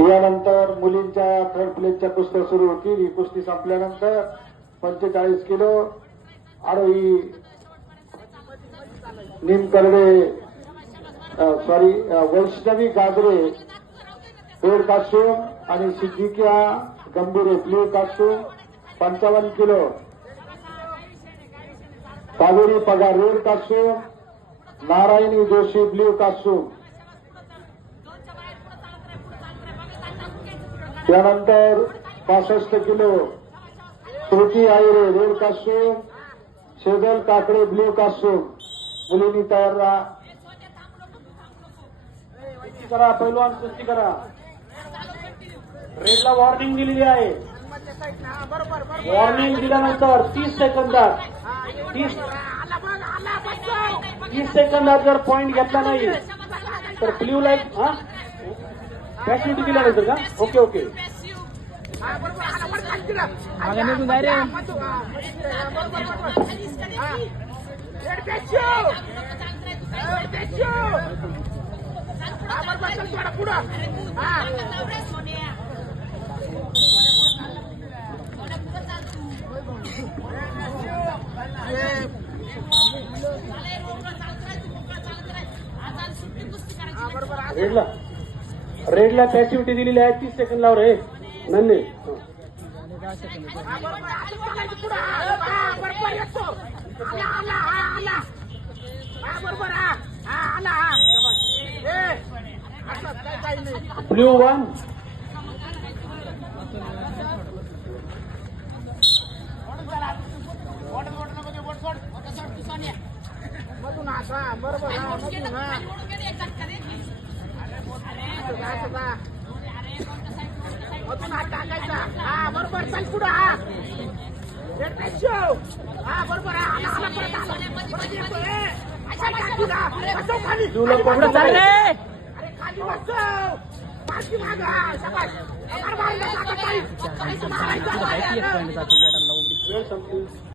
यानंतर मुलींच्या थर्ड प्लेसच्या कुस्त्या सुरू होतील। ही कुस्ती संपल्यानंतर 45 kilo Aarohi Nimkarde Vaishnavi Gajare red costume आणि Siddhikiya Gambhire blue costume 55 kilo, Kaveri Pagar red costume, Narayani Joshi blue costume. त्यानंतर 65 kilo Shruti Ayre red costume, Shedal Kakade blue costume. मुलींनी तयार राहा, करा पैलवान कुस्ती करा। रेडला वॉर्निंग दिलेली आहे। वॉर्निंग दिल्यानंतर 30 सेकंदात 30 सेकंदात जर पॉइंट घेतला नाही तर ब्ल्यू लाईट फॅसिलिटी दिल्यानंतर का ओके ओके रेडला फॅसिलिटी दिलेली आहे। 30 सेकंद लावर आहे नन्हे ब्ल्यू 1 बरोबर चल पुढे वेळ संपली।